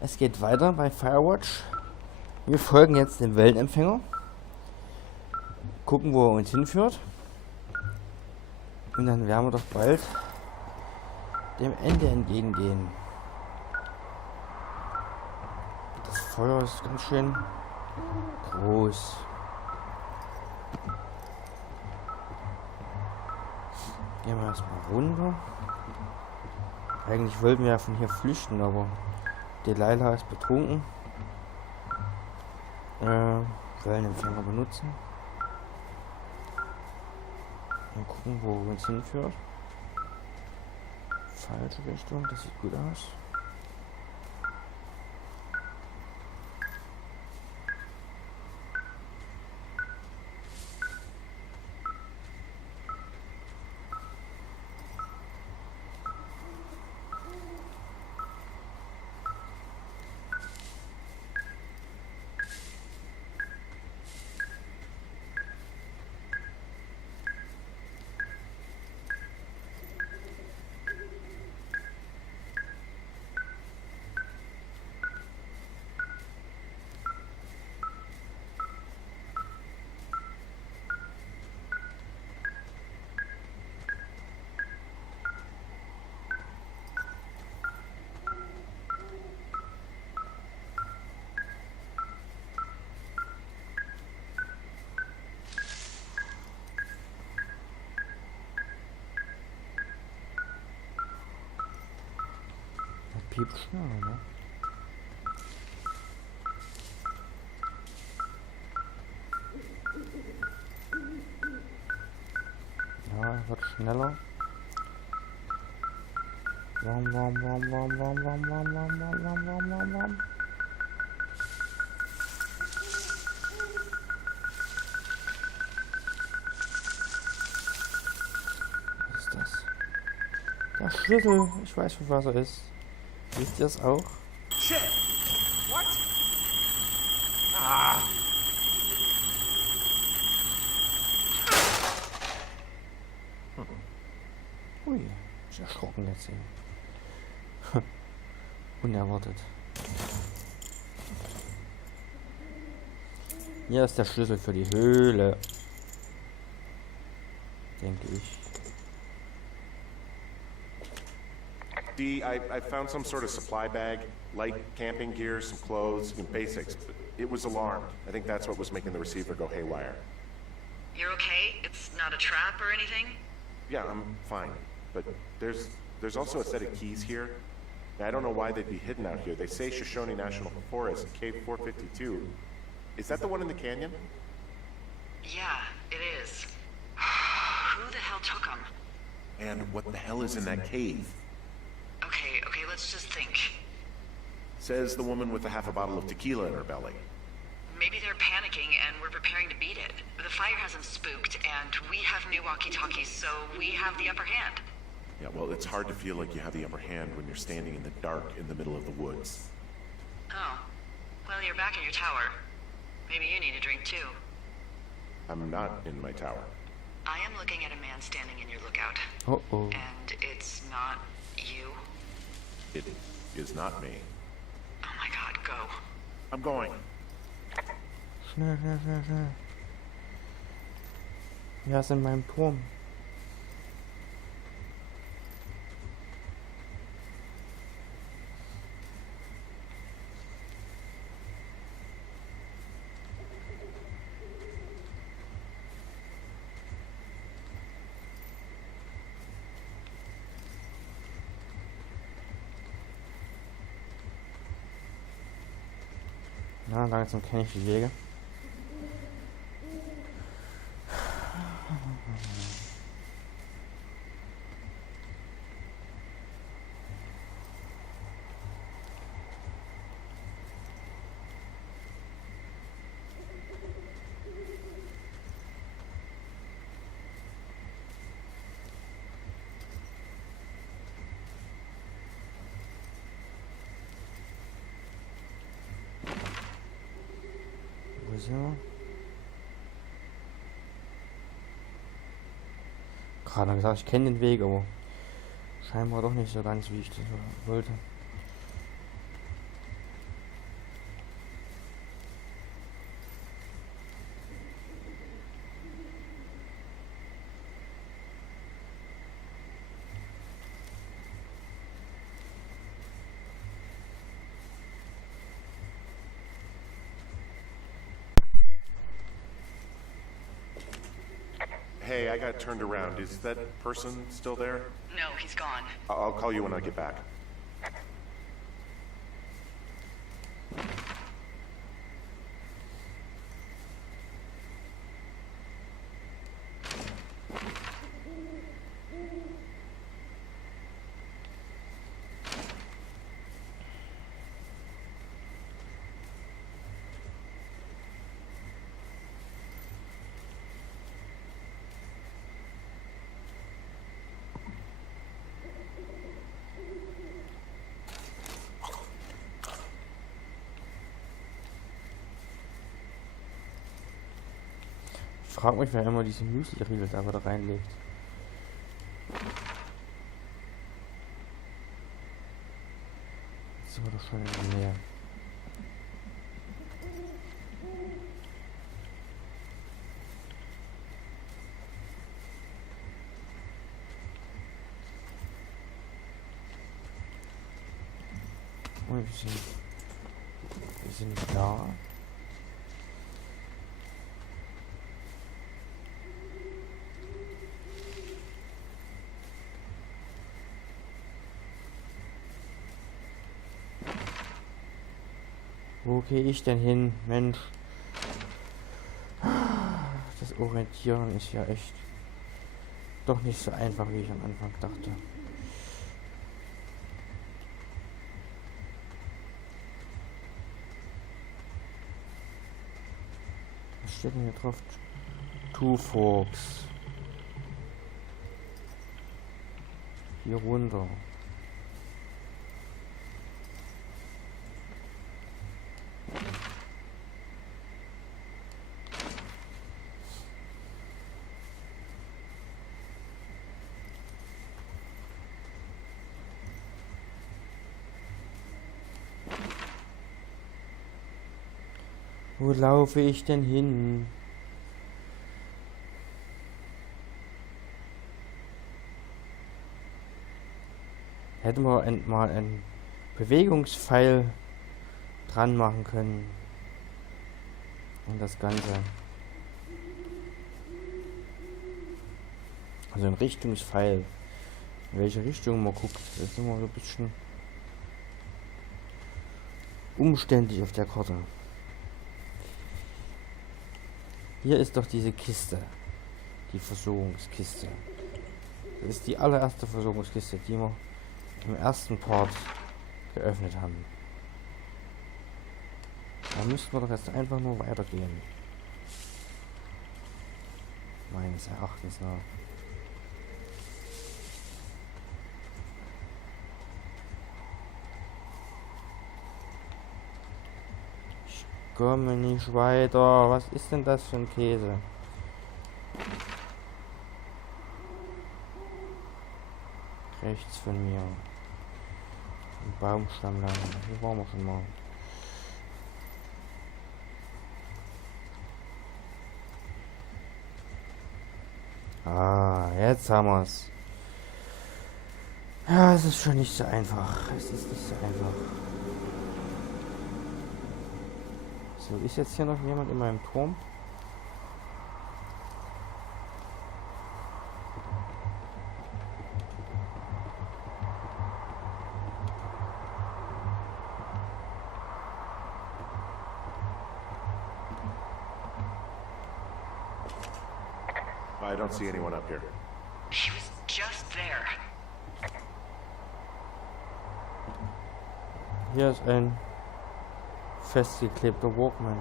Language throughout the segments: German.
Es geht weiter bei Firewatch. Wir folgen jetzt dem Wellenempfänger. Gucken, wo er uns hinführt. Und dann werden wir doch bald dem Ende entgegengehen. Das Feuer ist ganz schön groß. Gehen wir erstmal runter. Eigentlich wollten wir ja von hier flüchten, aber Delilah ist betrunken. Wellenempfänger benutzen. Mal gucken, wo er uns hinführt. Falsche Richtung, das sieht gut aus. Piept schnell, ne? Ja, wird schneller. Warm, warm, warm, warm, warm, warm, warm, warm, warm, warm, warm, warm, warm. Was ist das? Der Schlüssel. Ich weiß, für was er ist. Wisst ihr es auch? Shit! What? Ah! Ui, ich erschrocken jetzt hier. Unerwartet. Hier ist der Schlüssel für die Höhle. Denke ich. Dee, I found some sort of supply bag, light camping gear, some clothes, and basics. It was alarmed. I think that's what was making the receiver go haywire. You're okay? It's not a trap or anything? Yeah, I'm fine. But there's also a set of keys here. I don't know why they'd be hidden out here. They say Shoshone National Forest, Cave 452. Is that the one in the canyon? Yeah, it is. Who the hell took them? And what the hell is in that cave? Okay, let's just think. Says the woman with a half a bottle of tequila in her belly. Maybe they're panicking and we're preparing to beat it. The fire hasn't spooked, and we have new walkie-talkies, so we have the upper hand. Yeah, well, it's hard to feel like you have the upper hand when you're standing in the dark in the middle of the woods. Oh. Well, you're back in your tower. Maybe you need a drink, too. I'm not in my tower. I am looking at a man standing in your lookout. Uh-oh. And it's not you. It is not me. Oh my god, go. I'm going. Schnell, schnell, schnell, schnell. Ja, ist in meinem Turm. Na, langsam kenne ich die Wege. So. Gerade gesagt, ich kenne den Weg, aber scheinbar doch nicht so ganz, wie ich das wollte. Hey, I got turned around. Is that person still there? No, he's gone. I'll call you when I get back. Ich frage mich, wer immer diese Müsli-Riegel da wieder reinlegt. Jetzt sind wir doch schon in der Nähe. Oh, wir sind da. Wo gehe ich denn hin? Mensch. Das Orientieren ist ja echt doch nicht so einfach, wie ich am Anfang dachte. Was steht denn hier drauf? Two Forks. Hier runter. Wo laufe ich denn hin? Hätte man mal einen Bewegungspfeil dran machen können. Und das Ganze. Also ein Richtungspfeil. In welche Richtung man guckt. Das ist immer so ein bisschen umständlich auf der Karte. Hier ist doch diese Kiste. Die Versorgungskiste. Das ist die allererste Versorgungskiste, die wir im ersten Part geöffnet haben. Da müssten wir doch jetzt einfach nur weitergehen. Meines Erachtens nach. Ich komme nicht weiter. Was ist denn das für ein Käse? Rechts von mir. Ein Baumstamm lang. Hier waren wir schon mal. Ah, jetzt haben wir es. Ja, es ist schon nicht so einfach. Es ist nicht so einfach. So, ist jetzt hier noch jemand in meinem Turm? I don't see anyone up here. He was just there. Hier ist ein festgeklebter Walkman.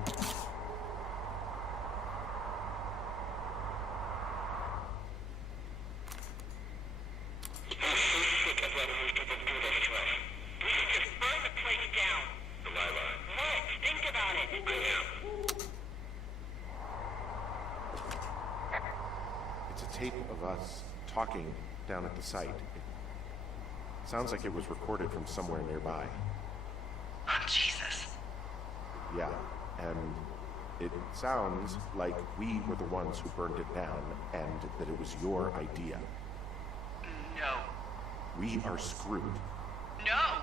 It's a tape of us talking down at the site. It sounds like it was recorded from somewhere nearby. Oh, Jesus. Yeah, and it sounds like we were the ones who burned it down and that it was your idea. No. We are screwed. No!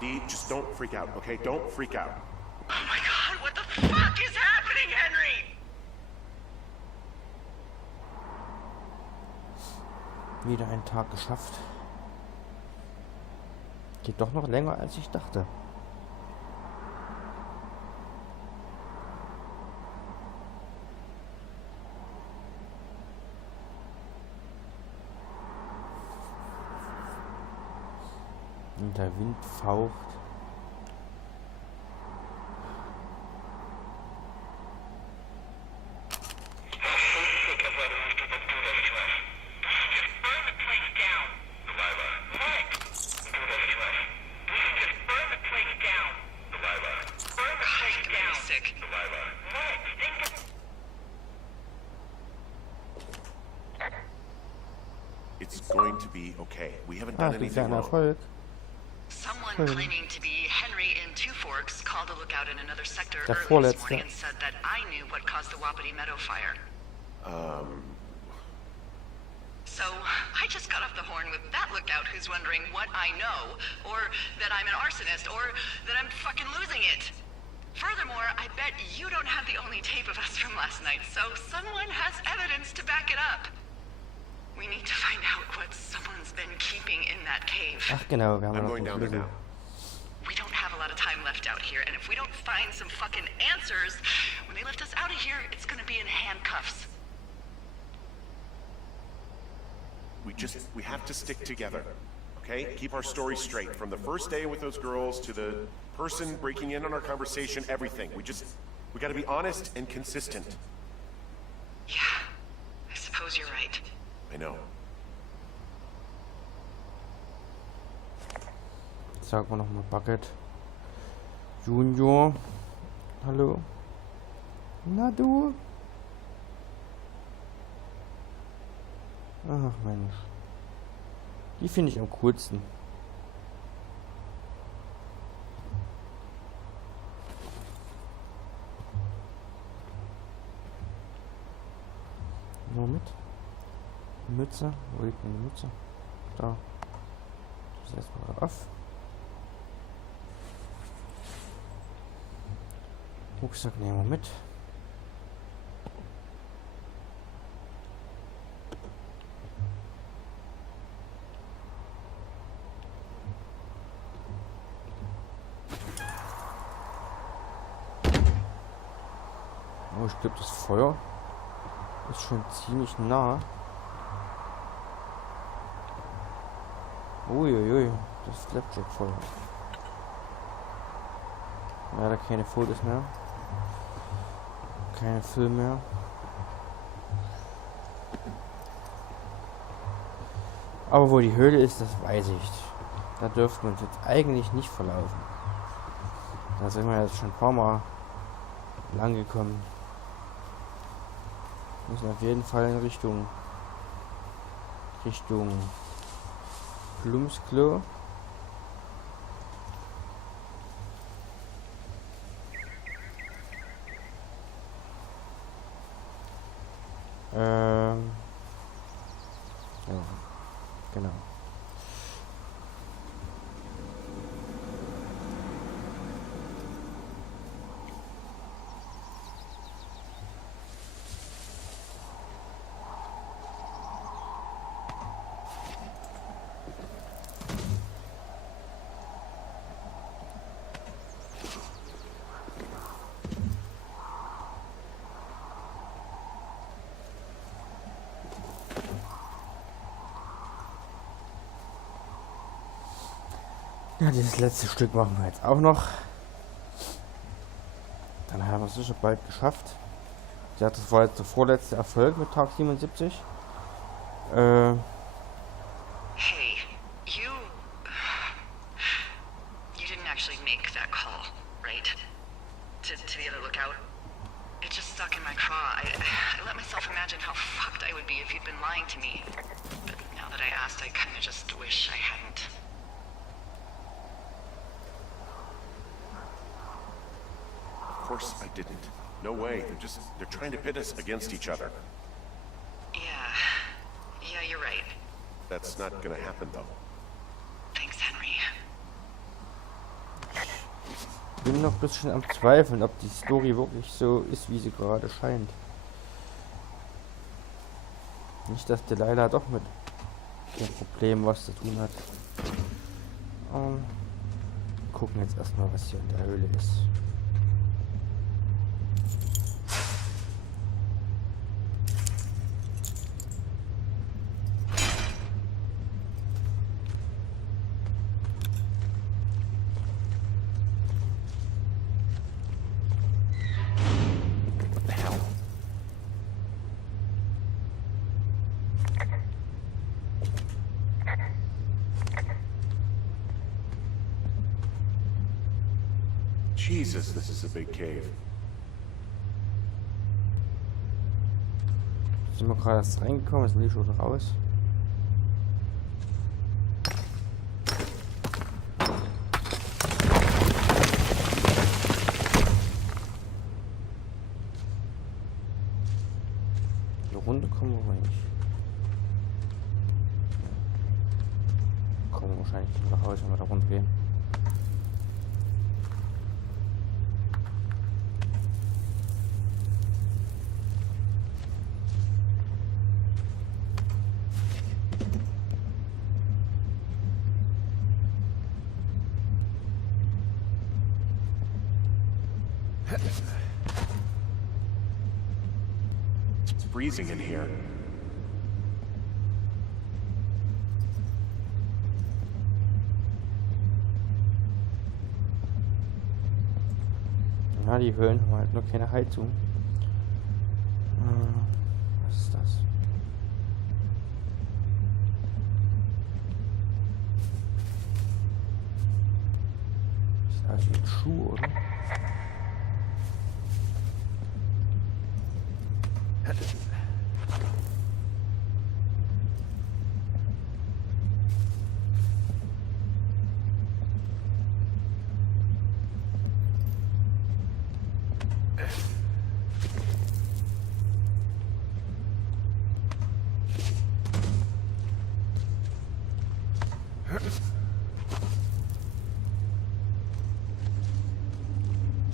Dee, just don't freak out, okay? Don't freak out. Oh my god, what the fuck is happening, Henry? Wieder einen Tag geschafft. Geht doch noch länger, als ich dachte. Und der Wind faucht. It's going to be okay. We haven't Ah, done das ist ja anything ein wrong. Erfolg. Someone claiming to be Henry in Two Forks called a lookout in another sector Der early this Vorletzte. morning and said that I knew what caused the Wapiti Meadow fire. So I just got off the horn with that lookout who's wondering what I know, or that I'm an arsonist, or that I'm fucking losing it. Furthermore, I bet you don't have the only tape of us from last night, so someone has evidence to back it up. We need to find out what someone's been keeping in that cave. Ach genau, wir haben I'm noch going den down there Schlüssel. now. We don't have a lot of time left out here, and if we don't find some fucking answers, when they lift us out of here, it's gonna be in handcuffs. We have to stick together. Okay? Keep our story straight. From the first day with those girls to the person breaking in on our conversation, everything. We gotta be honest and consistent. Yeah, I suppose you're right. I know. Sagen wir nochmal Bucket. Junior. Hallo. Na du? Ach Mensch. Die finde ich am coolsten. Nur mit. Mütze. Wo liegt denn die Mütze? Da. Das ist erstmal auf. Rucksack nehmen wir mit. Oh, ich glaube, das Feuer ist schon ziemlich nah. Uiuiui, das Flapjack-Feuer. Leider keine Fotos mehr. Keine Film mehr. Aber wo die Höhle ist, das weiß ich. Da dürften wir uns jetzt eigentlich nicht verlaufen. Da sind wir jetzt schon ein paar Mal lang gekommen. Müssen auf jeden Fall in Richtung Plumpsklo. Ja, genau. Ja, dieses letzte Stück machen wir jetzt auch noch. Dann haben wir es sicher bald geschafft. Ich dachte, das war jetzt der vorletzte Erfolg mit Tag 77. Hey, you didn't actually make that call, right? To the other lookout? It just stuck in my craw. I let myself imagine how fucked I would be if you'd been lying to me. But now that I asked, I kind of just wish I hadn't. Of course I didn't. No way. They're trying to pit us against each other. Yeah, you're right. That's not gonna happen though. Thanks, Henry. Bin noch ein bisschen am Zweifeln, ob die Story wirklich so ist, wie sie gerade scheint. Nicht, dass Delilah doch mit kein Problem, was zu tun hat. Gucken jetzt erstmal, was hier in der Höhle ist. Jesus, this is a big cave. Sind wir gerade erst reingekommen, sind die schon raus? Eine Runde kommen wir aber nicht. Kommen wir wahrscheinlich nicht wieder raus, wenn wir da runter gehen. It's freezing in here. Ja, die Höhlen haben halt nur keine Heizung. Was ist das? Das ist ein Schuh, oder?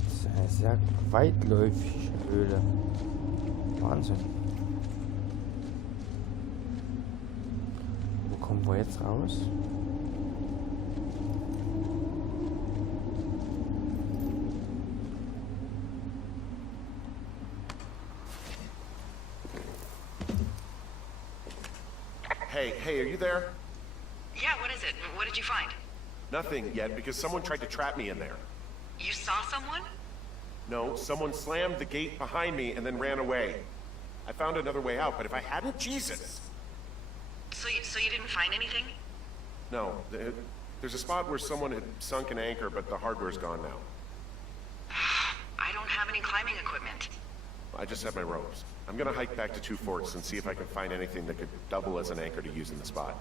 Das ist eine sehr weitläufige Höhle. Wahnsinn. Wo kommen wir jetzt raus? Hey, are you there? Yeah, what is it? What did you find? Nothing yet, because someone tried to trap me in there. You saw someone? No, someone slammed the gate behind me and then ran away. I found another way out, but if I hadn't, Jesus! So you didn't find anything? No, there's a spot where someone had sunk an anchor, but the hardware's gone now. I don't have any climbing equipment. I just have my ropes. I'm gonna hike back to Two Forks and see if I can find anything that could double as an anchor to use in the spot.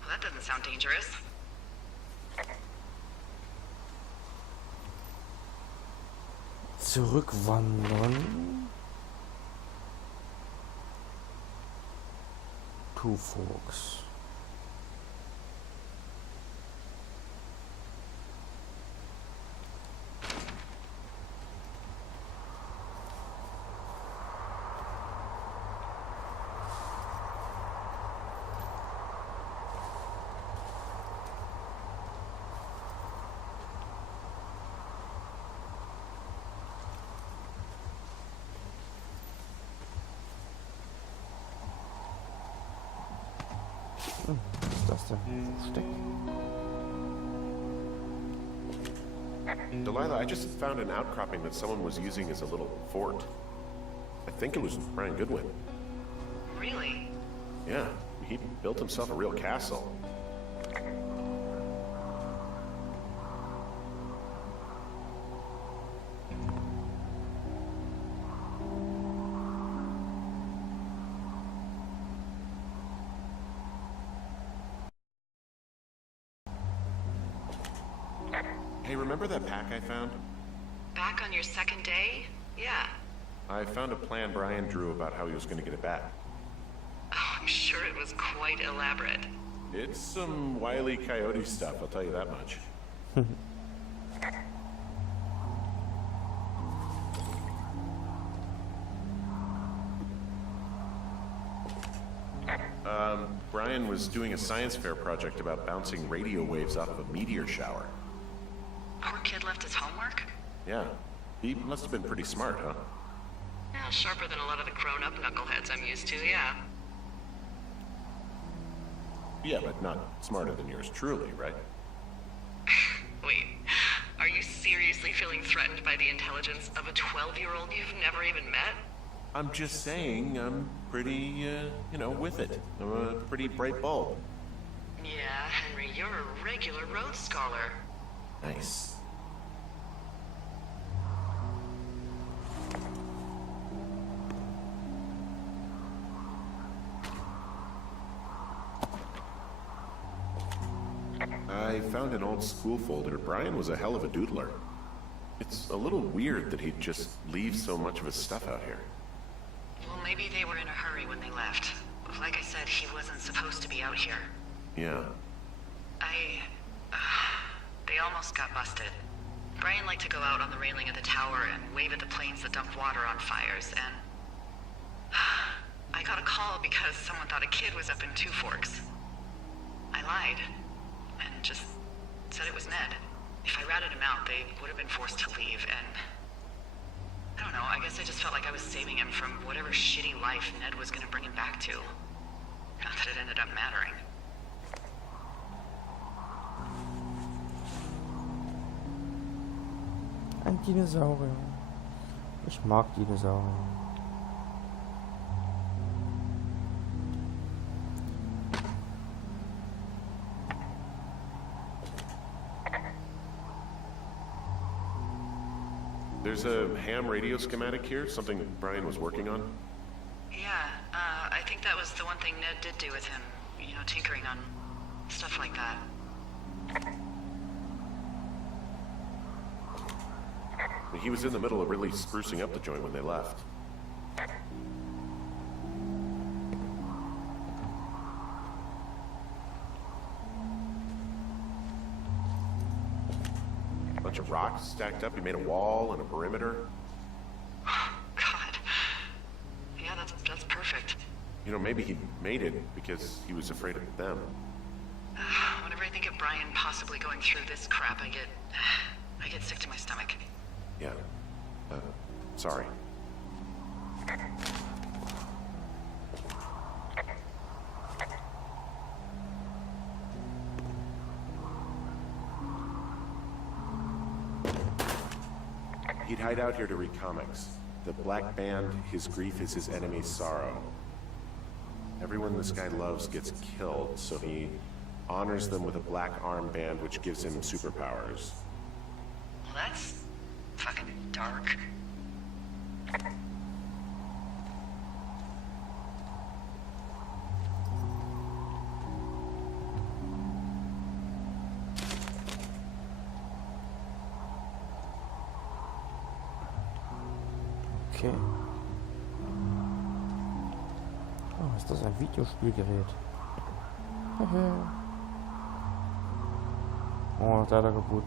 Well, that doesn't sound dangerous. Zurückwandern. Two Forks. Was ist das denn? Versteck. Delilah, I just found an outcropping that someone was using as a little fort. I think it was Brian Goodwin. Really? Yeah, he built himself a real castle. Hey, remember that pack I found? Back on your second day? Yeah. I found a plan Brian drew about how he was going to get it back. Oh, I'm sure it was quite elaborate. It's some Wile E. Coyote stuff, I'll tell you that much. Brian was doing a science fair project about bouncing radio waves off of a meteor shower. Poor kid left his homework? Yeah. He must have been pretty smart, huh? Yeah, sharper than a lot of the grown-up knuckleheads I'm used to, yeah. Yeah, but not smarter than yours truly, right? Wait, are you seriously feeling threatened by the intelligence of a 12-year-old you've never even met? I'm just saying, I'm pretty, with it. I'm a pretty bright bulb. Yeah, Henry, you're a regular Rhodes Scholar. Nice. I found an old school folder. Brian was a hell of a doodler. It's a little weird that he'd just leave so much of his stuff out here. Well, maybe they were in a hurry when they left. Like I said, he wasn't supposed to be out here. Yeah. They almost got busted. Brian liked to go out on the railing of the tower and wave at the planes that dump water on fires, and... I got a call because someone thought a kid was up in Two Forks. I lied, and just said it was Ned. If I ratted him out, they would have been forced to leave, and... I don't know, I guess I just felt like I was saving him from whatever shitty life Ned was gonna bring him back to. Not that it ended up mattering. Ein Dinosaurier. Ich mag Dinosaurier. There's a ham radio schematic here, something Brian was working on. Yeah, I think that was the one thing Ned did do with him. You know, tinkering on stuff like that. He was in the middle of really sprucing up the joint when they left. Bunch of rocks stacked up. He made a wall and a perimeter. God. Yeah, that's perfect. You know, maybe he made it because he was afraid of them. Whenever I think of Brian possibly going through this crap, I get sick to my stomach. Yeah. Sorry. He'd hide out here to read comics. The Black Band, his grief is his enemy's sorrow. Everyone this guy loves gets killed, so he honors them with a black armband which gives him superpowers. Well, that's fucking dark. Okay. Oh, ist das ein Videospielgerät? Oh, da kaputt.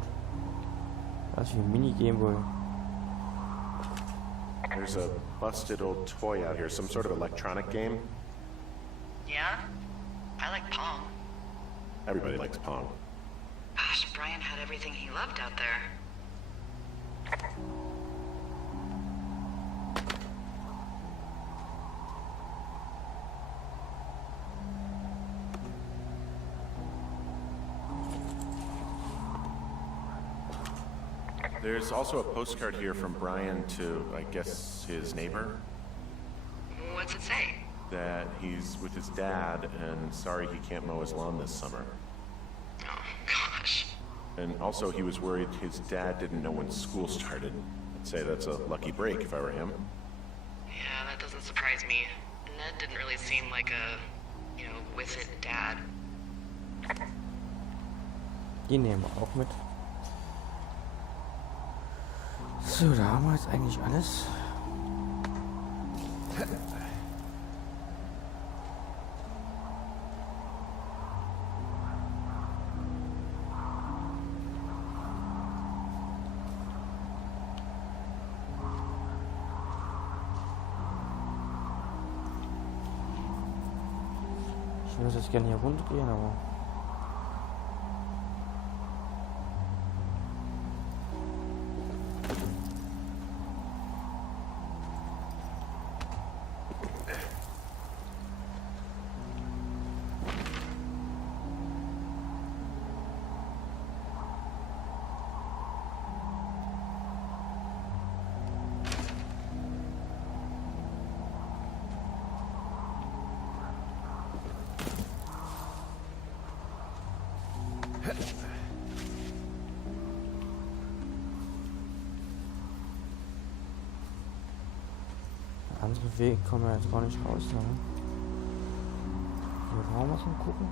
Das ist wie ein Mini-Gameboy. There's a busted old toy out here, some sort of electronic game. Yeah? I like Pong. Everybody likes Pong. Gosh, Brian had everything he loved out there. There's also a postcard here from Brian to, I guess, his neighbor. What's it say? That he's with his dad and sorry he can't mow his lawn this summer. Oh, gosh. And also he was worried his dad didn't know when school started. I'd say that's a lucky break if I were him. Yeah, that doesn't surprise me. Ned didn't really seem like a, with it dad. Die nehmen wir auch mit. So, da haben wir jetzt eigentlich alles. Ich würde jetzt gerne hier runtergehen, aber... Andere Weg kommen wir jetzt gar nicht raus, ne? Hier wollen wir mal gucken.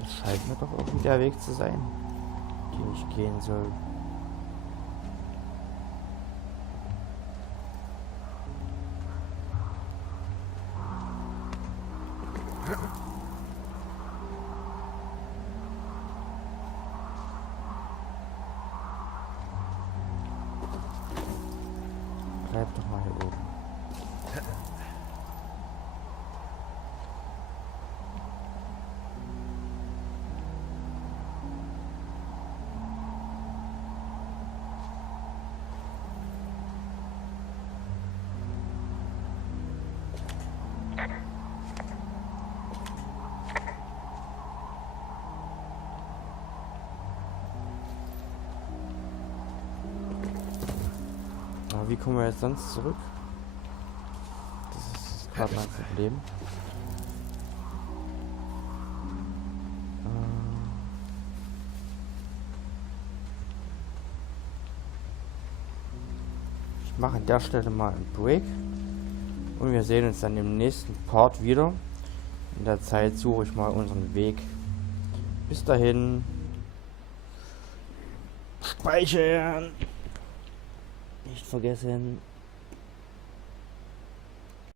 Das scheint mir doch irgendwie der Weg zu sein, den ich gehen soll. Bleib doch mal hier oben. Aber wie kommen wir jetzt sonst zurück? Das ist gerade mein Problem. Ich mache an der Stelle mal einen Break und wir sehen uns dann im nächsten Part wieder. In der Zeit suche ich mal unseren Weg. Bis dahin. Speichern. Nicht vergessen.